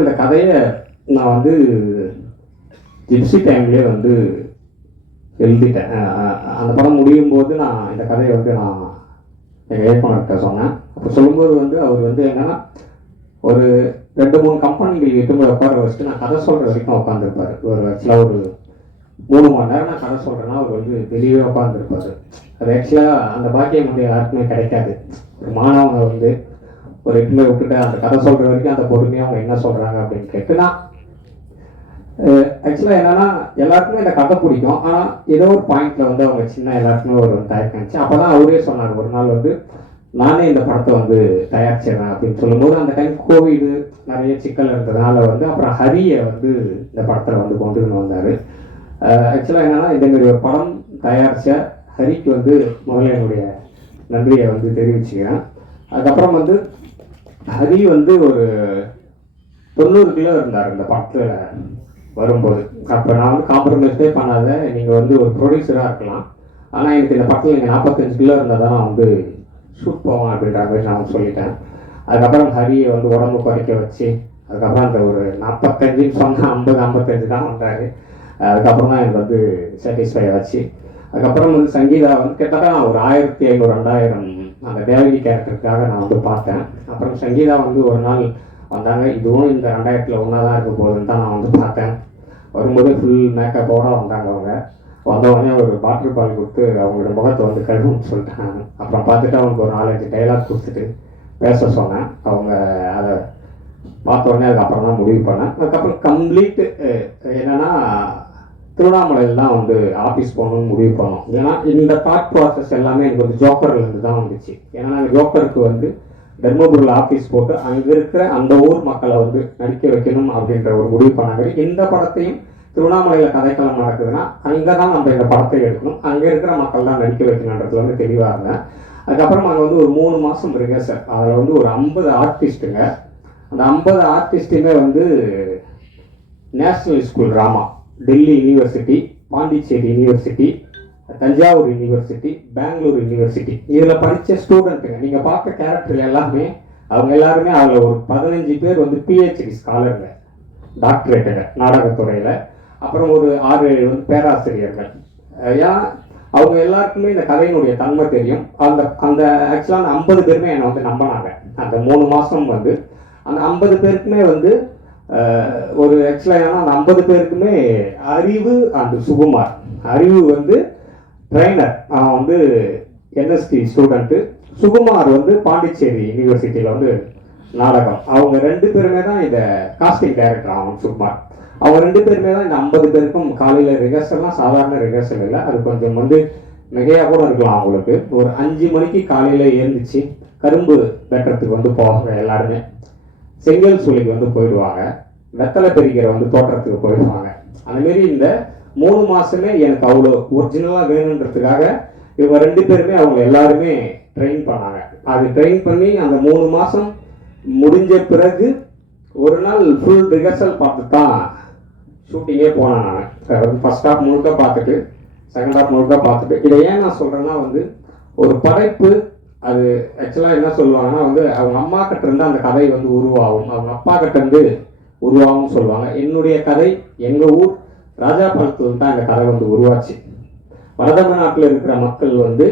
அதுக்கப்புறம் இந்த கதையை நான் வந்து ஜிப்சி டைம்லேயே வந்து எழுதிட்டேன். அந்த படம் முடியும் போது நான் இந்த கதையை வந்து நான் எங்கள் இயக்குனர்கிட்ட சொன்னேன். அப்போ சொல்லும்போது வந்து அவர் வந்து என்னென்னா ஒரு ரெண்டு மூணு கம்பெனிகள் எட்டு போய் உட்கார வச்சுட்டு நான் கதை சொல்கிற வரைக்கும் உட்காந்துருப்பார் ஒரு ஆக்சுவலாக ஒரு மூணு மணி நேரம் நான் கதை சொல்கிறேன்னா அவர் வந்து வெளியே உட்காந்துருப்பார் அது ஆக்சுவலாக அந்த பாக்கியம் வந்து யாருக்குமே கிடைக்காது. ஒரு மாணவனை வந்து ஒரு எட்டுமே விட்டுட்டு அந்த கதை சொல்கிற வரைக்கும் அந்த பொறுமையாக அவங்க என்ன சொல்கிறாங்க அப்படின்னு கேட்டுனா ஆக்சுவலாக என்னென்னா எல்லாருக்குமே இந்த கதை பிடிக்கும். ஆனால் ஏதோ ஒரு பாயிண்டில் வந்து அவங்க சின்ன எல்லாருக்குமே ஒரு தயக்கம் இருந்துச்சு. அப்போ தான் அவரே சொன்னார் ஒரு நாள் வந்து நானே இந்த படத்தை வந்து தயாரிச்சிடுறேன் அப்படின்னு சொல்லும்போது அந்த டைம் கோவிடு நிறைய சிக்கல் இருந்ததுனால வந்து அப்புறம் ஹரியை வந்து இந்த படத்தில் வந்து கொண்டு வந்தார். ஆக்சுவலாக என்னென்னா இந்த ஒரு படம் தயாரித்த ஹரிக்கு வந்து முதல்ல என்னுடைய நன்றியை வந்து தெரிவிச்சுக்கிறேன். அதுக்கப்புறம் வந்து ஹரி வந்து ஒரு தொண்ணூறு கிலோ இருந்தார் இந்த படத்தில் வரும்போது. அப்போ நான் வந்து காம்ப்ரமைஸே பண்ணாத நீங்கள் வந்து ஒரு ப்ரொடியூசராக இருக்கலாம். ஆனால் எனக்கு இந்த படத்தில் நீங்கள் நாற்பத்தஞ்சு கிலோ இருந்தால் தான் நான் வந்து ஷூட் போவேன் அப்படின்ற மாதிரி நான் சொல்லிட்டேன். அதுக்கப்புறம் ஹரியை வந்து உடம்பு குறைக்க வச்சு அதுக்கப்புறம் அந்த ஒரு நாற்பத்தஞ்சுன்னு சொன்னால் ஐம்பது ஐம்பத்தஞ்சு தான் வந்தார். அதுக்கப்புறம் தான் எனக்கு வந்து சாட்டிஸ்ஃபை ஆச்சு. அதுக்கப்புறம் வந்து சங்கீதா வந்து கிட்டத்தட்ட ஒரு ஆயிரத்தி ஐநூறு ரெண்டாயிரம் அந்த தேவகி கேரக்டருக்காக நான் வந்து பார்த்தேன். அப்புறம் சங்கீதா வந்து ஒரு நாள் வந்தாங்க. இதுவும் இந்த ரெண்டாயிரத்தில் ஒன்றா தான் இருக்க போகுதுன்னு தான் நான் வந்து பார்த்தேன். வரும்போது ஃபுல் மேக்கப்போட வந்தாங்க அவங்க. வந்த உடனே ஒரு வாட்டர் பால் கொடுத்து அவங்களோட முகத்தை வந்து கழுவுன்னு சொல்லிட்டாங்க. அப்புறம் பார்த்துட்டு அவங்களுக்கு ஒரு நாலஞ்சு டைலாக் கொடுத்துட்டு பேச சொன்னேன். அவங்க அதை பார்த்த உடனே அதுக்கப்புறம் தான் முடிவு பண்ணேன். அதுக்கப்புறம் கம்ப்ளீட் என்னென்னா திருவண்ணாமலையில் தான் வந்து ஆஃபீஸ் போகணும்னு முடிவு பண்ணோம். ஏன்னா இந்த தாட் ப்ராசஸ் எல்லாமே எனக்கு வந்து ஜோக்கர்ல இருந்து தான் வந்துச்சு. ஏன்னா நாங்கள் ஜோக்கருக்கு வந்து தர்மபுரியில் ஆஃபீஸ் போட்டு அங்கே இருக்கிற அந்த ஊர் மக்களை வந்து நடிக்க வைக்கணும் அப்படின்ற ஒரு முடிவு பண்ணாங்க. இந்த படத்தையும் திருவண்ணாமலையில் கதைக்களம் நடக்குதுன்னா அங்கே தான் நம்ம இந்த படத்தை எடுக்கணும். அங்கே இருக்கிற மக்கள் தான் நடிக்க வைக்கணுன்றது வந்து தெளிவாக இருந்தேன் அதுக்கப்புறம் அங்கே வந்து ஒரு மூணு மாதம் ரிஹர்சல் அதில் வந்து ஒரு ஐம்பது ஆர்டிஸ்ட்டுங்க அந்த ஐம்பது ஆர்டிஸ்ட்டுமே வந்து national school drama Delhi university Pondicherry university Thanjavur university Bangalore university இதில் படித்த ஸ்டூடெண்ட்டுங்க நீங்கள் பார்த்த கேரக்டர் எல்லாமே அவங்க எல்லாருமே அதில் ஒரு பதினஞ்சு பேர் வந்து பிஹெச்டி ஸ்காலருங்க டாக்டரேட்டுங்க நாடகத்துறையில். அப்புறம் ஒரு ஆறு ஏழு வந்து பேராசிரியர்கள். ஏன் ஏன்னா அவங்க எல்லாருக்குமே இந்த கதையினுடைய தன்மை தெரியும். அந்த அந்த ஆக்சுவலாக அந்த ஐம்பது பேருமே என்னை வந்து நம்பினாங்க. அந்த மூணு மாதம் வந்து அந்த ஐம்பது பேருக்குமே வந்து ஒரு ஆக்சுவலாக என்னன்னா ஐம்பது பேருக்குமே அறிவு அண்டு சுகுமார். அறிவு வந்து ட்ரைனர் அவன் வந்து என்எஸ்டி ஸ்டூடெண்ட்டு சுகுமார் வந்து பாண்டிச்சேரி யூனிவர்சிட்டியில் வந்து நாடகம். அவங்க ரெண்டு பேருமே தான் இந்த காஸ்டிங் டைரக்டர் அவன் சுகுமார். அவங்க ரெண்டு பேருமே தான் இந்த ஐம்பது பேருக்கும் காலையில் ரிஹர்சல்லாம் சாதாரண ரிஹர்சல் இல்லை. அது கொஞ்சம் வந்து மிகையாக கூட இருக்கலாம் அவங்களுக்கு. ஒரு அஞ்சு மணிக்கு காலையில் எழுந்துச்சு கரும்பு வெட்டுறதுக்கு வந்து போவாங்க எல்லாருமே. செங்கல் சூளைக்கு வந்து போயிடுவாங்க. வெத்தலை பெரிக்கிற வந்து தோட்டத்துக்கு போயிடுவாங்க. அந்த மாரி இந்த மூணு மாசமே எனக்கு அவ்வளோ ஒரிஜினலாக வேணுன்றதுக்காக இவங்க ரெண்டு பேருமே அவங்க எல்லாருமே ட்ரெயின் பண்ணாங்க. அது ட்ரெயின் பண்ணி அந்த மூணு மாதம் முடிஞ்ச பிறகு ஒரு நாள் ஃபுல் ரிஹர்சல் பார்த்து தான் ஷூட்டிங்கே போனேன் நான். ஃபர்ஸ்ட் ஹாஃப் முழுக்க பார்த்துட்டு செகண்ட் ஹாஃப் முழுக்க பார்த்துட்டு. இதை ஏன் நான் சொல்கிறேன்னா வந்து ஒரு படைப்பு அது ஆக்சுவலாக என்ன சொல்லுவாங்கன்னா வந்து அவங்க அம்மா கிட்ட இருந்து அந்த கதை வந்து உருவாகும். அவங்க அப்பா கிட்ட இருந்து உருவாகும்னு சொல்லுவாங்க. என்னுடைய கதை எங்கள் ஊர் ராஜாபாளத்தில் தான் இந்த கதை வந்து உருவாச்சு. வடதமிழ்நாட்டில் இருக்கிற மக்கள் வந்து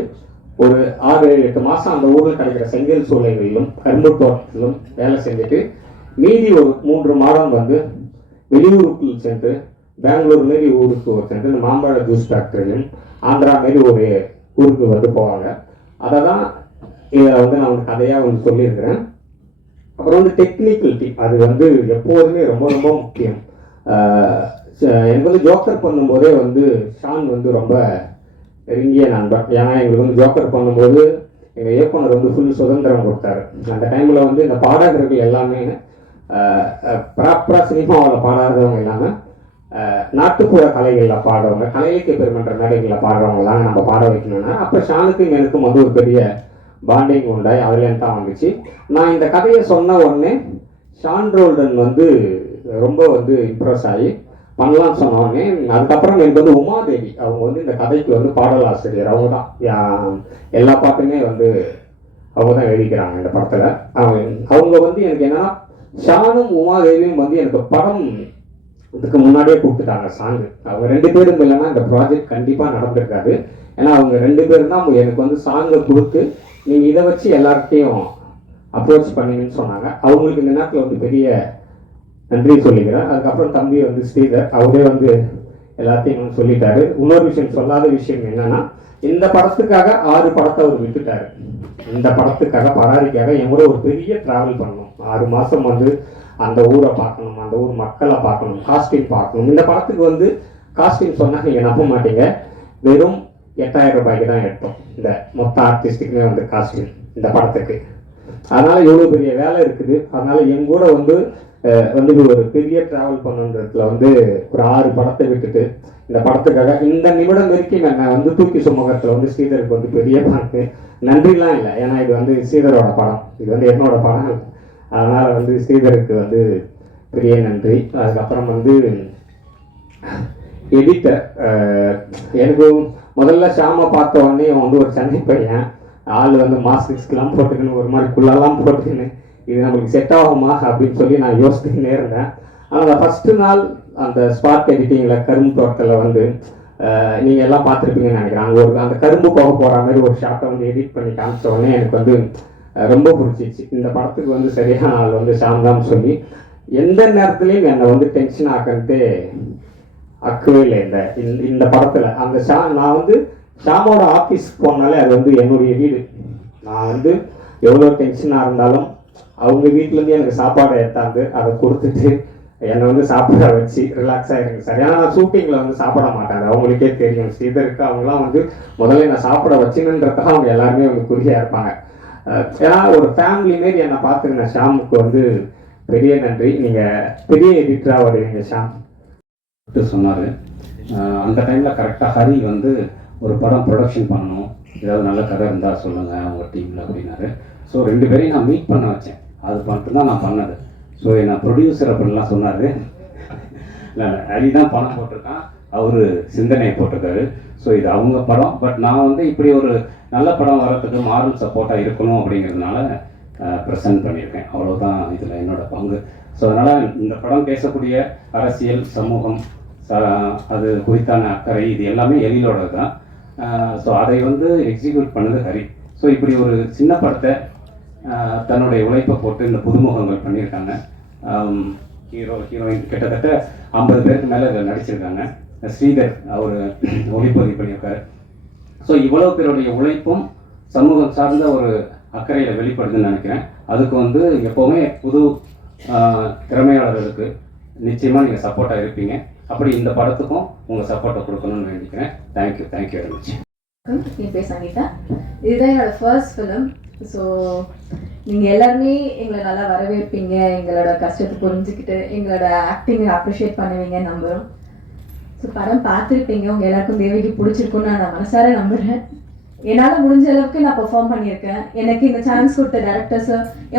ஒரு ஆறு ஏழு எட்டு மாதம் அந்த ஊரில் கிடைக்கிற செங்கல் சூளைகளிலும் கரும்பு தோட்டத்திலும் வேலை செஞ்சுட்டு மீதி ஒரு மூன்று மாதம் வந்து வெளியூருக்கு சென்று பெங்களூர் மாரி ஊருக்கு சென்று மாம்பழ ஜூஸ் ஃபேக்டரியும் ஆந்திரா மாரி ஒரு ஊருக்கு வந்து போவாங்க. அதை தான் இதை வந்து நான் கதையாக வந்து சொல்லியிருக்கிறேன். அப்புறம் வந்து டெக்னிக்கல் டீம் அது வந்து எப்போதுமே ரொம்ப ரொம்ப முக்கியம். எனக்கு வந்து ஜோக்கர் பண்ணும்போதே வந்து ஷான் வந்து ரொம்ப நெருங்கிய நண்பன் ஏன்னா எங்களுக்கு வந்து ஜோக்கர் பண்ணும்போது எங்கள் இயக்குனர் வந்து ஃபுல் சுதந்திரம் கொடுத்தாரு. அந்த டைமில் வந்து இந்த பாடகர்கள் எல்லாமே ப்ராப்பராக சினிமாவில் பாடாதவங்க எல்லாமே நாட்டுப்புற கலைகளில் பாடுறவங்க கலையிலக்கிய பெருமன்ற மேடைகளில் பாடுறவங்களாம் நம்ம பாட வைக்கணும்னா அப்போ ஷானுக்கும் எனக்கும் வந்து ஒரு பெரிய பாண்டிங் உண்டாய் அதுலேருந்து தான் வந்துச்சு நான் இந்த கதையை சொன்ன உடனே ஷான் ரோல்டன் வந்து ரொம்ப வந்து இம்ப்ரெஸ் ஆகி பண்ணலாம்னு சொன்னோடனே அதுக்கப்புறம் எனக்கு வந்து உமாதேவி அவங்க வந்து இந்த கதைக்கு வந்து பாடலாசிரியர் அவங்க தான். யா- எல்லா பாட்டுமே வந்து அவங்க தான் எழுதிக்கிறாங்க இந்த படத்தில். அவங்க அவங்க வந்து எனக்கு என்னன்னா ஷானும் உமாதேவியும் வந்து எனக்கு படம் இதுக்கு முன்னாடியே கூப்பிட்டுட்டாங்க சாங்கு அவங்க ரெண்டு பேரும் இல்லைன்னா இந்த ப்ராஜெக்ட் கண்டிப்பாக நடந்திருக்காது. ஏன்னா அவங்க ரெண்டு பேரும் தான் எனக்கு வந்து சாங்கை கொடுத்து நீங்கள் இதை வச்சு எல்லார்கிட்டையும் அப்ரோச் பண்ணீங்கன்னு சொன்னாங்க. அவங்களுக்கு இந்த நேரத்தில் வந்து பெரிய நன்றி சொல்லிக்கிறேன். அதுக்கப்புறம் தம்பி வந்து ஸ்ரீதர் அவரே வந்து எல்லாத்தையும் வந்து சொல்லிட்டாரு. இன்னொரு விஷயம் சொல்லாத விஷயம் என்னன்னா இந்த படத்துக்காக ஆறு படத்தை அவர் விட்டுட்டாரு இந்த படத்துக்காக பராரிக்காக என் கூட ஒரு பெரிய டிராவல் பண்ணணும். ஆறு மாதம் வந்து அந்த ஊரை பார்க்கணும் அந்த ஊர் மக்களை பார்க்கணும் காஸ்டியூம் பார்க்கணும். இந்த படத்துக்கு வந்து காஸ்டியூம் சொன்னால் நீங்கள் நம்ப மாட்டீங்க. வெறும் எட்டாயிரம் ரூபாய்க்கு தான் எடுத்தோம். இந்த மொத்த ஆர்டிஸ்ட்டுக்குமே வந்து காஸ்டியூம் இந்த படத்துக்கு. அதனால் இவ்வளோ பெரிய வேலை இருக்குது. அதனால் என் கூட வந்து வந்து ஒரு பெரிய ட்ராவல் பண்ணுன்றதுல வந்து ஒரு ஆறு படத்தை விட்டுட்டு இந்த படத்துக்காக இந்த நிமிடம் வரைக்கும் நான் வந்து தூக்கி சுமகத்தில் வந்து ஸ்ரீதருக்கு வந்து பெரிய பங்கு நன்றிலாம் இல்லை. ஏன்னா இது வந்து ஸ்ரீதரோட படம். இது வந்து என்னோட படம் இல்லை வந்து ஸ்ரீதருக்கு வந்து பெரிய நன்றி. அதுக்கப்புறம் வந்து எடிட்டர் எனக்கு முதல்ல ஷாமை பார்த்த உடனே இவன் வந்து ஒரு சென்னை பையன். ஆள் வந்து மாஸ்க்ஸ்க்கெலாம் போட்டுக்கணும் ஒரு மாதிரி குள்ளெல்லாம் போட்டுக்கின்னு இது நம்மளுக்கு செட் ஆகுமா அப்படின்னு சொல்லி நான் யோசிச்சுட்டே இருந்தேன். ஆனால் அந்த ஃபஸ்ட்டு நாள் அந்த ஸ்பாட் எடிட்டிங்கில் கரும்பு தோட்டத்தில் வந்து நீங்கள் எல்லாம் பார்த்துருப்பீங்கன்னு நினைக்கிறேன். அங்கே ஒரு அந்த கரும்பு போக போகிற மாதிரி ஒரு ஷாட்டை வந்து எடிட் பண்ணி காமிச்ச உடனே எனக்கு வந்து ரொம்ப பிடிச்சிச்சு இந்த படத்துக்கு வந்து சரியான ஆள் வந்து ஷாம் தான் சொல்லி எந்த நேரத்துலையும் என்னை வந்து டென்ஷன் ஆக்கன்ட்டு அக்கவே இல்லை இந்த இந்த- இந்த படத்துல. அந்த ஷா நான் வந்து ஷாமோட ஆஃபீஸ் போனாலே அது வந்து என்னுடைய வீடு. நான் வந்து எவ்வளோ டென்ஷனாக இருந்தாலும் அவங்க வீட்டிலேருந்து எனக்கு சாப்பாடை எடுத்தாந்து அதை கொடுத்துட்டு என்னை வந்து சாப்பிட வச்சு ரிலாக்ஸாக இருங்க சார். ஏன்னா நான் ஷூட்டிங்கில் வந்து சாப்பிட மாட்டாரு அவங்களுக்கே தெரியும். ஸ்ரீதருக்கு அவங்களாம் வந்து முதல்ல நான் சாப்பிட வச்சுனுன்றதுக்காக அவங்க எல்லாருமே வந்து குறியாக இருப்பாங்க. ஏன்னா ஒரு ஃபேமிலி மாரி என்னை பார்த்துருங்க ஷாமுக்கு வந்து பெரிய நன்றி. நீங்கள் பெரிய எடிட்டராக வருவீங்க ஷாம். சொன்னார். அந்த டைமில் கரெக்டாக ஹரி வந்து ஒரு படம் ப்ரொடக்ஷன் பண்ணணும். ஏதாவது நல்ல கதை இருந்தால் சொல்லுங்கள் அவங்க டீமில் அப்படின்னாரு. ஸோ ரெண்டு பேரையும் நான் மீட் பண்ண வச்சேன். அது மட்டும்தான் நான் பண்ணது. ஸோ என்ன ப்ரொடியூசர் அப்படின்லாம் சொன்னார். இல்லை ஹரி தான் பணம் போட்டிருக்கான். அவர் சிந்தனையை போட்டிருக்காரு. ஸோ இது அவங்க படம். பட் நான் வந்து இப்படி ஒரு நல்ல படம் வர்றதுக்கு மாரல் சப்போர்ட்டாக இருக்கணும் அப்படிங்கிறதுனால ப்ரெசன்ட் பண்ணியிருக்கேன். அவ்வளோதான் இதில் என்னோடய பங்கு. ஸோ அதனால் இந்த படம் பேசக்கூடிய அரசியல் சமூகம் அது குறித்தான அக்கறை இது எல்லாமே எழிலோட தான் ஸோ அதை வந்து எக்ஸிக்யூட் பண்ணது ஹரி. ஸோ இப்படி ஒரு சின்ன படத்தை தன்னுடைய உழைப்பை போட்டு இந்த புதுமுகங்கள் பண்ணியிருக்காங்க. ஹீரோ ஹீரோயின் கிட்டத்தட்ட ஐம்பது பேருக்கு மேலே இதில் நடிச்சிருக்காங்க. ஸ்ரீதர் அவர் ஒளிப்பதிவு பண்ணியிருக்காரு. ஸோ இவ்வளோ பேருடைய உழைப்பும் சமூகம் சார்ந்த ஒரு அக்கறையில் வெளிப்படுதுன்னு நினைக்கிறேன். அதுக்கு வந்து எப்போவுமே புது திறமையாளர்களுக்கு நிச்சயமாக நீங்கள் சப்போர்ட்டாக இருப்பீங்க. அப்படி இந்த படத்துக்கும் உங்கள் சப்போர்ட்டை கொடுக்கணும்னு நினைக்கிறேன். தேங்க்யூ தேங்க்யூ வெரி மச் வணக்கம் என் பேர் சங்கீதா இதுதான் என்னோட ஃபர்ஸ்ட் ஃபிலிம் ஸோ நீங்கள் எல்லாருமே எங்களை நல்லா வரவேற்பீங்க. எங்களோட கஷ்டத்தை புரிஞ்சுக்கிட்டு எங்களோட ஆக்டிங்கை அப்ரிஷியேட் பண்ணுவீங்க நம்புகிறோம் ஸோ படம் பார்த்துருப்பீங்க. உங்கள் எல்லாருக்கும் தேவிக்கு பிடிச்சிருக்குன்னு நான் மனசார நம்புகிறேன் என்னால் முடிஞ்ச அளவுக்கு நான் பெர்ஃபார்ம் பண்ணியிருக்கேன். எனக்கு இந்த சான்ஸ் கொடுத்த டேரக்டர்ஸ்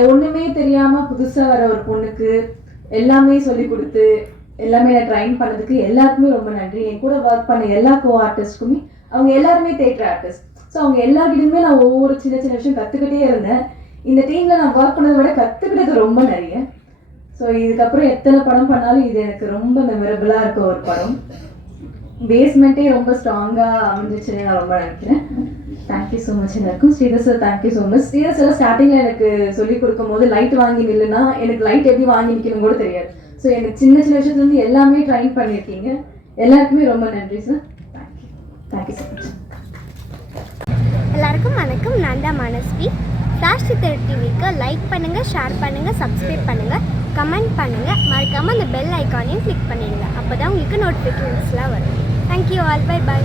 ஒன்றுமே தெரியாமல் புதுசாக வர ஒரு பொண்ணுக்கு எல்லாமே சொல்லி கொடுத்து எல்லாமே நான் ட்ரைன் பண்ணதுக்கு எல்லாருக்குமே ரொம்ப நன்றி. என் கூட ஒர்க் பண்ண எல்லா கோ ஆர்டிஸ்ட்டுக்குமே அவங்க எல்லாருமே தேட்டர் ஆர்டிஸ்ட் ஸோ அவங்க எல்லாருக்கிட்டையுமே நான் ஒவ்வொரு சின்ன சின்ன விஷயம் கற்றுக்கிட்டே இருந்தேன். இந்த டீமில் நான் ஒர்க் பண்ணதை விட கற்றுக்கிட்டது ரொம்ப நிறைய. ஸோ இதுக்கப்புறம் எத்தனை படம் பண்ணாலும் இது எனக்கு ரொம்ப மெமரபுளாக இருக்க ஒரு படம். பேஸ்மெண்ட்டே ரொம்ப ஸ்ட்ராங்காக அமைஞ்சிச்சுன்னு நான் ரொம்ப நினைக்கிறேன். தேங்க்யூ ஸோ மச் எல்லாருக்கும். Sridhar sir thank you so much Sridhar sir ஸ்டார்டிங்கில் எனக்கு சொல்லிக் கொடுக்கும் போது லைட் வாங்கி இல்லைன்னா எனக்கு லைட் எப்படி வாங்கி நிற்கணும் கூட தெரியாது. ஸோ எனக்கு சின்ன சின்ன விஷயத்துலேருந்து எல்லாமே ட்ரைன் பண்ணியிருக்கீங்க. எல்லாருக்குமே ரொம்ப நன்றி sir thank you thank you so much எல்லாருக்கும் வணக்கம். நான் தான் மனஸ்வி. ஃப்ளாஷ் சித்தர் டிவிக்கு லைக் பண்ணுங்கள் ஷேர் பண்ணுங்கள் சப்ஸ்கிரைப் பண்ணுங்கள் கமெண்ட் பண்ணுங்கள் மறக்காமல் அந்த பெல் ஐக்கானையும் கிளிக் பண்ணிடுங்க. அப்போ தான் உங்களுக்கு நோட்டிஃபிகேஷன்ஸ்லாம் வரும். Thank you all by by